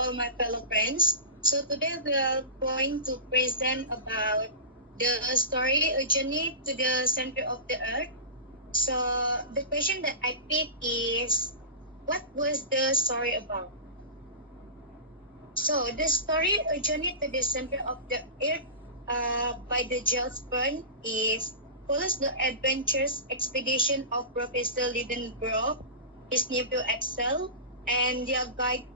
all my fellow friends. So today we are going to present about the story A Journey to the Center of the Earth. So the question that I picked is, what was the story about? So the story A Journey to the Center of the Earth by the Jules Verne follows the adventurous expedition of Professor Lidenbrock, his nephew Axel, and their guide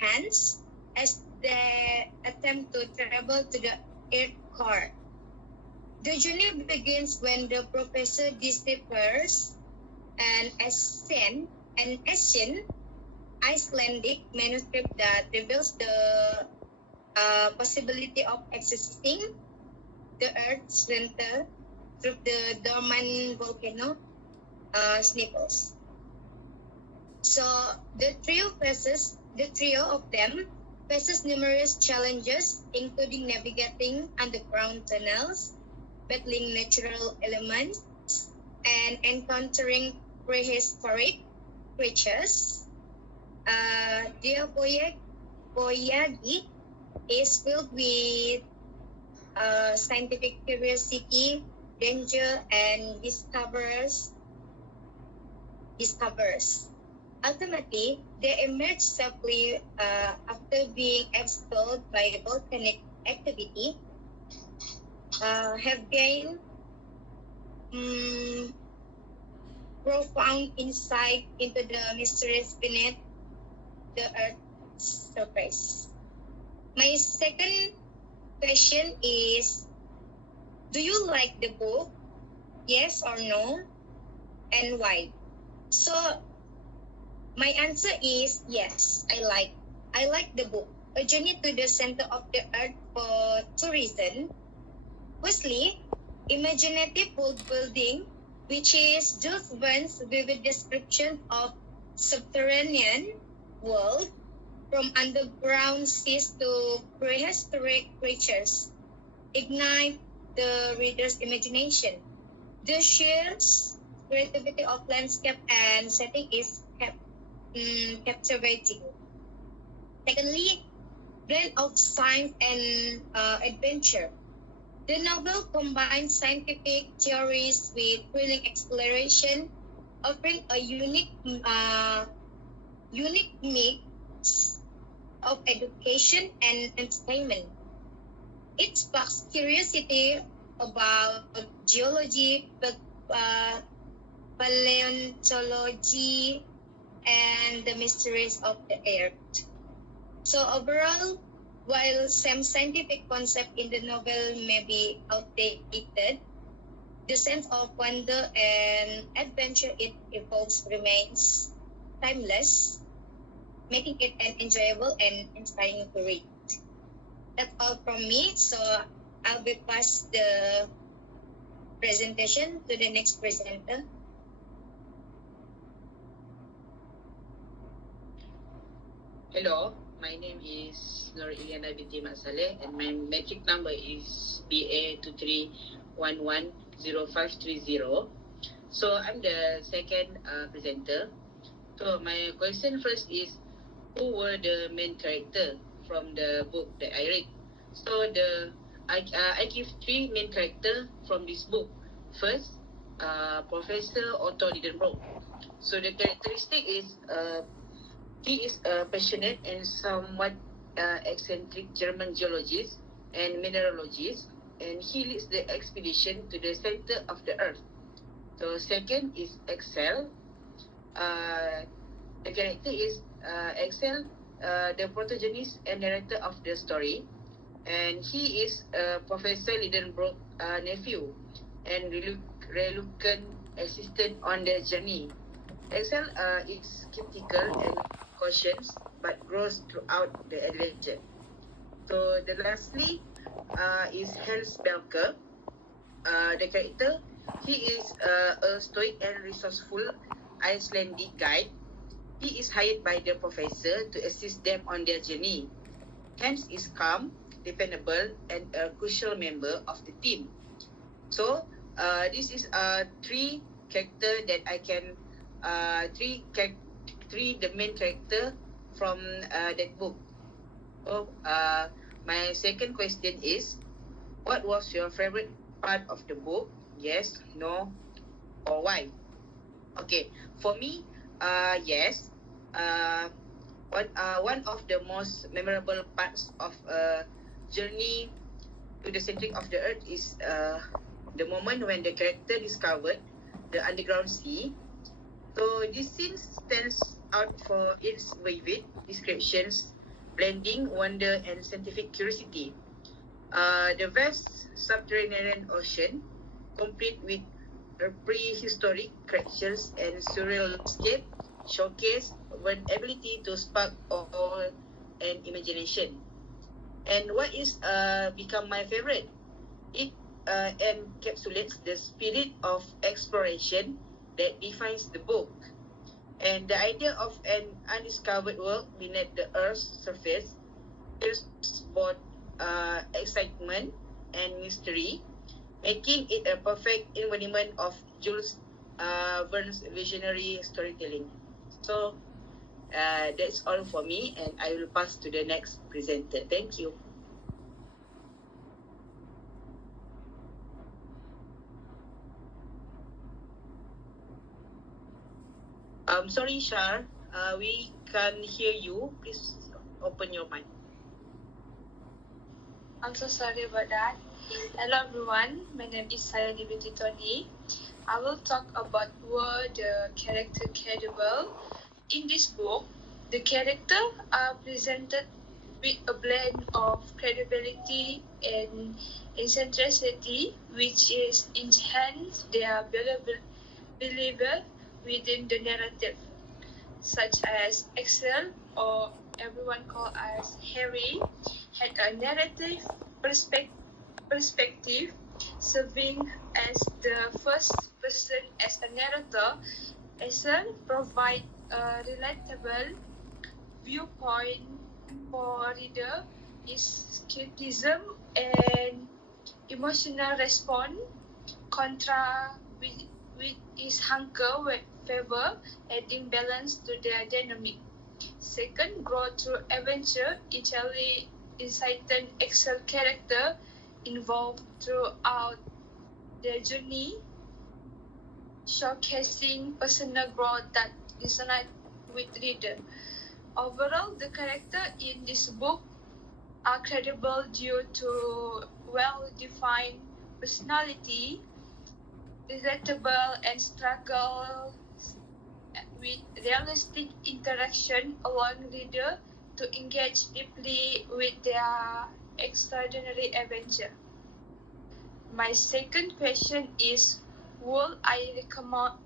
Hans as they attempt to travel to the Earth core. The journey begins when the professor deciphers an ancient Icelandic manuscript that reveals the possibility of accessing the Earth's center through the dormant volcano Sniffles. So the trio of them faces numerous challenges, including navigating underground tunnels, battling natural elements, and encountering prehistoric creatures. Their voyage is filled with scientific curiosity, danger, and discovers. Ultimately, they emerge safely after being expelled by volcanic activity, have gained profound insight into the mysteries beneath the Earth's surface. My second question is, do you like the book? Yes or no? And why? So my answer is yes, I like the book. A Journey to the Center of the Earth for two reasons. Firstly, imaginative world building, which is Jules Verne's vivid description of subterranean world from underground seas to prehistoric creatures, ignite the reader's imagination. The sheer creativity of landscape and setting is captivating. Secondly, blend of science and adventure. The novel combines scientific theories with thrilling exploration, offering a unique mix of education and entertainment. It sparks curiosity about geology, paleontology, and the mysteries of the earth. So overall, while some scientific concept in the novel may be outdated, the sense of wonder and adventure it evokes remains timeless, making it an enjoyable and inspiring to read. That's all from me. So I'll be pass the presentation to the next presenter. Hello, my name is ilyana binti Mat Salleh, and my metric number is UB00302. So I'm the second presenter. So my question first is, who were the main character from the book that I read? So I give three main characters from this book. First, Professor Otto Lidenbrock. So the characteristic is he is a passionate and somewhat eccentric German geologist and mineralogist, and he leads the expedition to the center of the Earth. So second is Axel. The character is Axel, the protagonist and narrator of the story, and he is Professor Lidenbrock's nephew and reluctant assistant on the journey. Axel is skeptical and cautious, but grows throughout the adventure. So the lastly is Hans Belker. The character, he is a stoic and resourceful Icelandic guide. He is hired by the professor to assist them on their journey. Hans is calm, dependable, and a crucial member of the team. So this is three character that I can three the main character from that book. So, my second question is, what was your favorite part of the book? Yes, no, or why? Okay, for me, yes. One of the most memorable parts of a journey to the center of the earth is the moment when the character discovered the underground sea. So this scene stands out for its vivid descriptions, blending wonder and scientific curiosity. The vast subterranean ocean, complete with prehistoric creatures and surreal landscape, showcase one ability to spark awe and imagination. And what is become my favorite? It encapsulates the spirit of exploration that defines the book. And the idea of an undiscovered world beneath the Earth's surface fills both excitement and mystery, making it a perfect embodiment of Jules Verne's visionary storytelling. So that's all for me, and I will pass to the next presenter. Thank you. Sorry, Shar. We can't hear you. Please open your mic. I'm so sorry about that. Hello everyone, my name is Sahrini binti Toni. I will talk about were the character credible. In this book, the characters are presented with a blend of credibility and eccentricity, which is enhance their believable within the narrative, such as Axel, or everyone called as Harry, had a narrative perspective, serving as the first person as a narrator. Axel provide a relatable viewpoint for reader. His skepticism and emotional response contra with his hunger favor, adding balance to their dynamic. Second, growth through adventure, Italy incited Excel character involved throughout their journey, showcasing personal growth that resonate with reader. Overall, the character in this book are credible due to well-defined personality, relatable and struggle with realistic interaction, allowing reader to engage deeply with their extraordinary adventure. My second question is, would I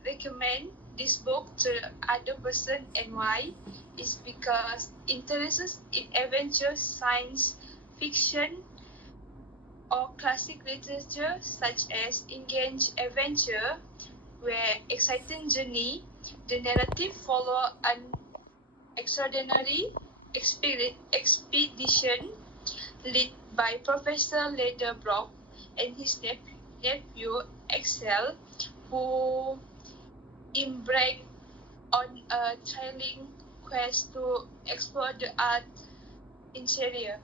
recommend this book to other person, and why? It's because interests in adventure, science fiction, or classic literature such as engage adventure, where exciting journey, the narrative follow an extraordinary expedition led by Professor Lederbrock and his nephew Axel, who embarked on a thrilling quest to explore the art interior.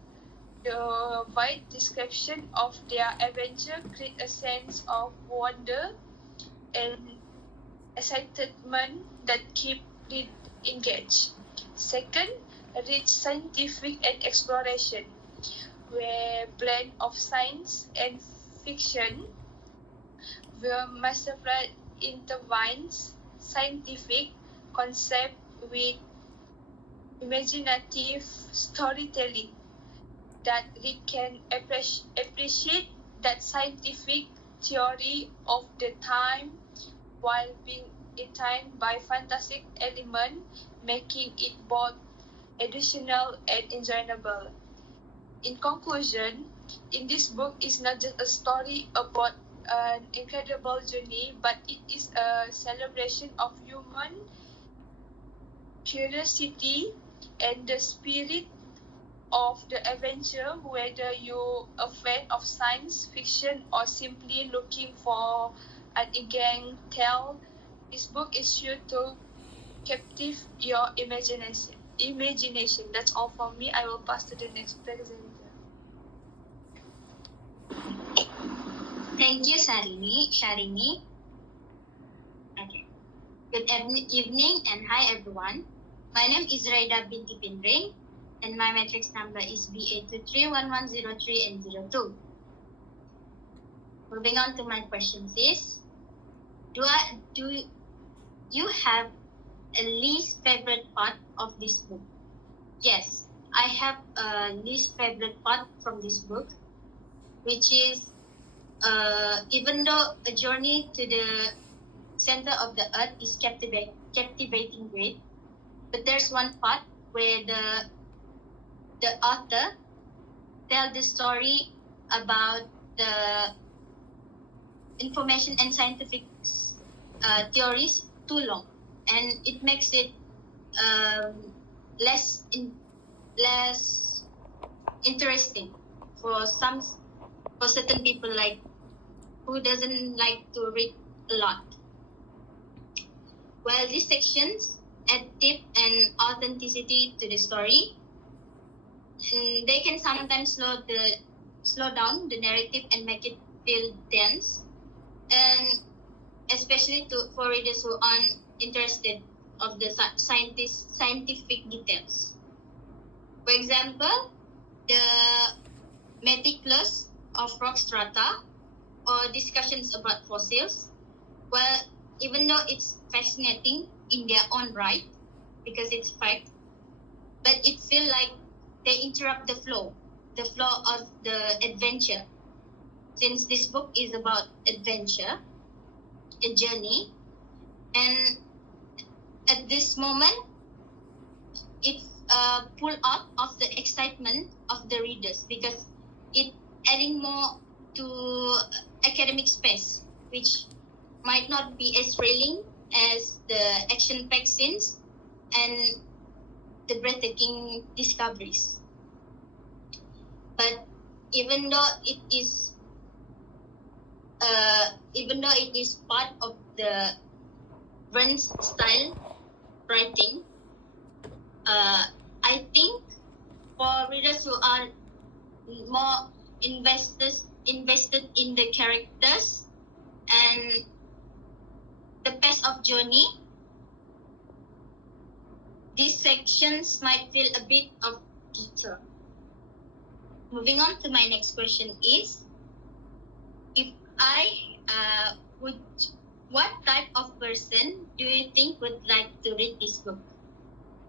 The wide description of their adventure create a sense of wonder and excitement that keep readers engaged. Second, rich scientific and exploration, where blend of science and fiction, where masterfully intertwines scientific concept with imaginative storytelling, that we can appreciate that scientific theory of the time while being entertained by fantastic element, making it both educational and enjoyable. In conclusion, in this book is not just a story about an incredible journey, but it is a celebration of human curiosity and the spirit of the adventure, whether you're a fan of science fiction or simply looking for an engaging tale. This book is sure to captivate your imagination. imagination. That's all from me. I will pass to the next presenter. Thank you, Sahrini. Okay. Good evening and hi everyone. My name is Zuraidah binti pinring and my matrix number is UB00302 and 02. Moving on to my questions is, do you have a least favorite part of this book? Yes, I have a least favorite part from this book, which is even though a journey to the center of the earth is captivating great, but there's one part where the author tell the story about the information and scientific theories too long, and it makes it less interesting for certain people like who doesn't like to read a lot. While these sections add depth and authenticity to the story, and they can sometimes slow down the narrative and make it feel dense, and especially for readers who aren't interested of the scientific details. For example, the meticulous of rock strata or discussions about fossils, well, even though it's fascinating in their own right because it's fact, but it feels like they interrupt the flow of the adventure. Since this book is about adventure, a journey, and at this moment, it pull out of the excitement of the readers because it adding more to academic space, which might not be as thrilling as the action-packed scenes and the breathtaking discoveries. But even though it is part of the Vern's style writing, I think for readers who are more invested in the characters and the pace of journey, these sections might feel a bit of detour. Moving on to my next question is, what type of person do you think would like to read this book?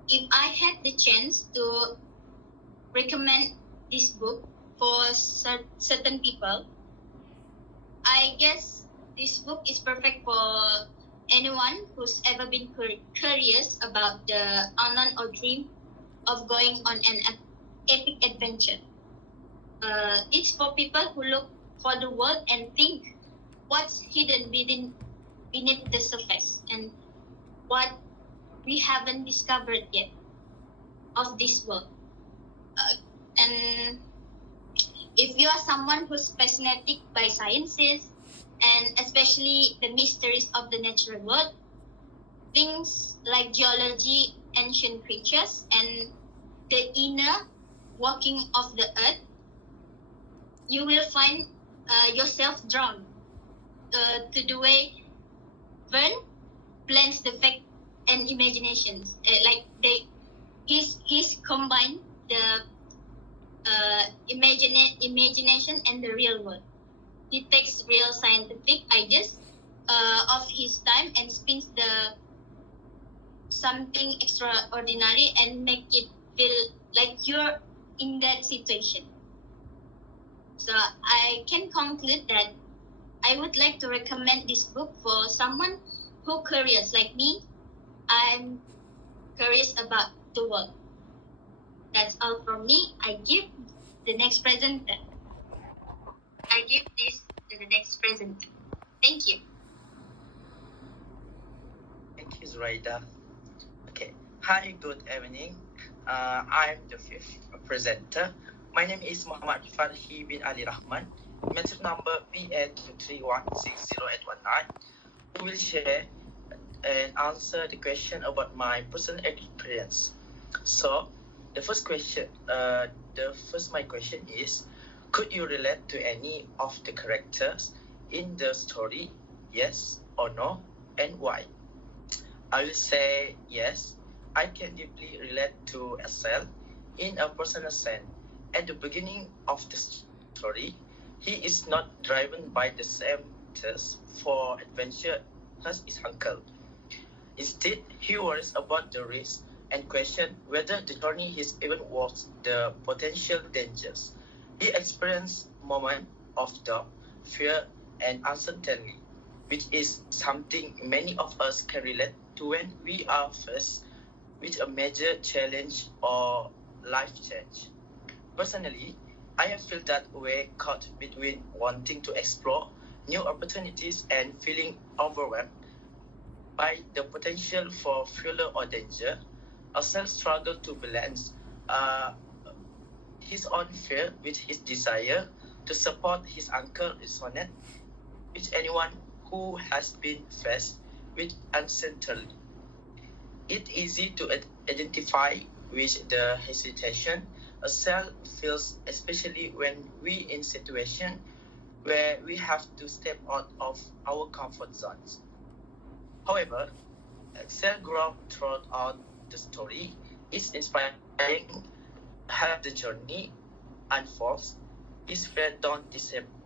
If I had the chance to recommend this book for certain people, I guess this book is perfect for anyone who's ever been curious about the unknown or dream of going on an epic adventure. It's for people who look for the world and think what's hidden beneath the surface and what we haven't discovered yet of this world. And if you are someone who's fascinated by sciences and especially the mysteries of the natural world, things like geology, ancient creatures, and the inner working of the earth, you will find yourself drawn to the way Vern blends the fact and imaginations. He's combined the imagination and the real world. He takes real scientific ideas of his time and spins the something extraordinary and make it feel like you're in that situation. So I can conclude that I would like to recommend this book for someone who curious like me. I'm curious about the world. That's all from me. I give the next presenter. I give this to the next presenter. Thank you. Thank you, Zuraidah. Okay. Hi, good evening. I'm the fifth presenter. My name is Muhammad Farhi bin Ali Rahman. Matrix number UB00302. We will share and answer the question about my personal experience. So, the first question, my question is, could you relate to any of the characters in the story? Yes or no, and why? I will say yes. I can deeply relate to Excel in a personal sense. At the beginning of the story, he is not driven by the same thirst for adventure as his uncle. Instead, he worries about the risk and questions whether the journey is even worth the potential dangers. He experienced moments of doubt, fear, and uncertainty, which is something many of us can relate to when we are faced with a major challenge or life change. Personally, I have felt that way caught between wanting to explore new opportunities and feeling overwhelmed by the potential for failure or danger. A self struggle to balance his own fear with his desire to support his uncle resonate with anyone who has been faced with uncertainty. It's easy to identify with the hesitation a self feels, especially when we in situation where we have to step out of our comfort zones. However, Excel growth throughout the story is inspiring. As the journey unfolds, his fear don't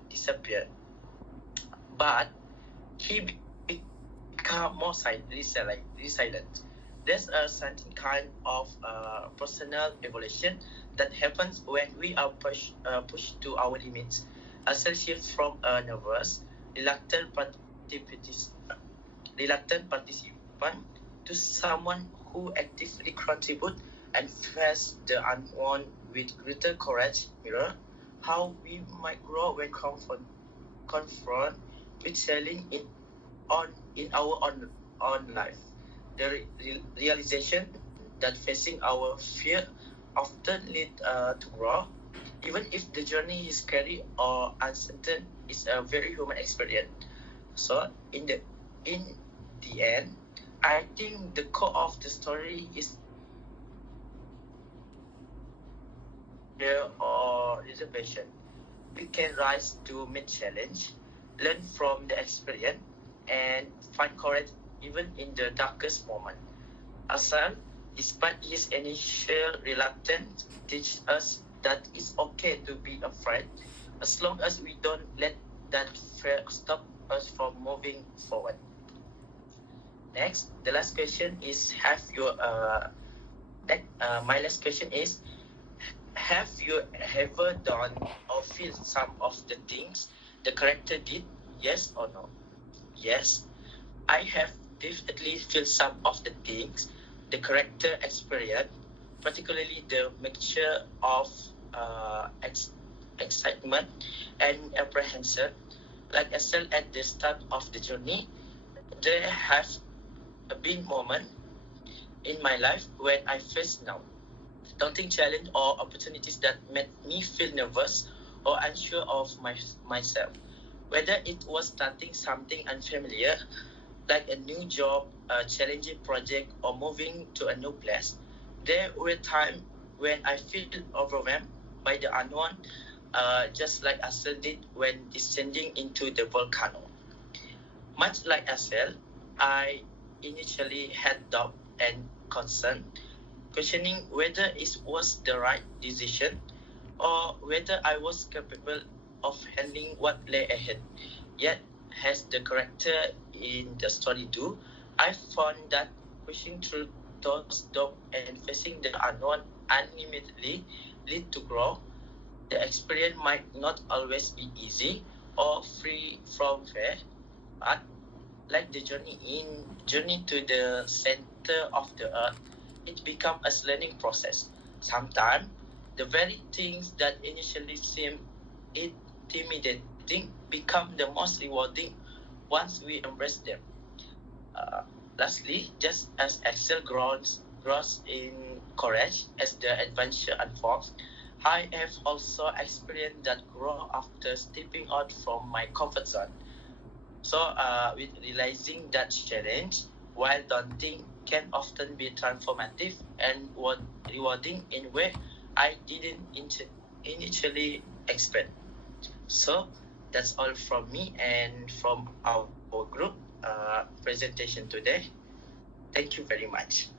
disappear, but he become more resilient. There's a certain kind of personal evolution that happens when we are pushed to our limits. A self shift from a nervous, reluctant participant to someone who actively contributes and face the unknown with greater courage. Mirror how we might grow when confront with selling in our own life. The realization that facing our fear often lead to grow, even if the journey is scary or uncertain, is a very human experience. So in the end, I think the core of the story is fear or reservation. We can rise to meet challenge, learn from the experience, and find courage even in the darkest moment. Asal, despite his initial reluctance, teaches us that it's okay to be afraid as long as we don't let that fear stop us from moving forward. Next, the last question is: my last question is: have you ever done or feel some of the things the character did? Yes or no? Yes, I have definitely feel some of the things the character experienced, particularly the mixture of excitement and apprehension. Like I said at the start of the journey, there have been moments in my life when I face now daunting challenge or opportunities that made me feel nervous or unsure of myself. Whether it was starting something unfamiliar, like a new job, a challenging project, or moving to a new place, there were times when I feel overwhelmed by the unknown, just like Asel did when descending into the volcano. Much like Asel, I initially had doubt and concern, questioning whether it was the right decision or whether I was capable of handling what lay ahead. Yet, as the character in the story do, I found that pushing through those doubts and facing the unknown unlimitedly lead to growth. The experience might not always be easy or free from fear, but like the journey to the center of the earth, it becomes a learning process. Sometimes the very things that initially seem intimidating become the most rewarding once we embrace them. Lastly, just as Excel grows in courage as the adventure unfolds, I have also experienced that growth after stepping out from my comfort zone. So, with realizing that challenge, while daunting, can often be transformative and rewarding in way I didn't initially expect. So that's all from me and from our group presentation today. Thank you very much.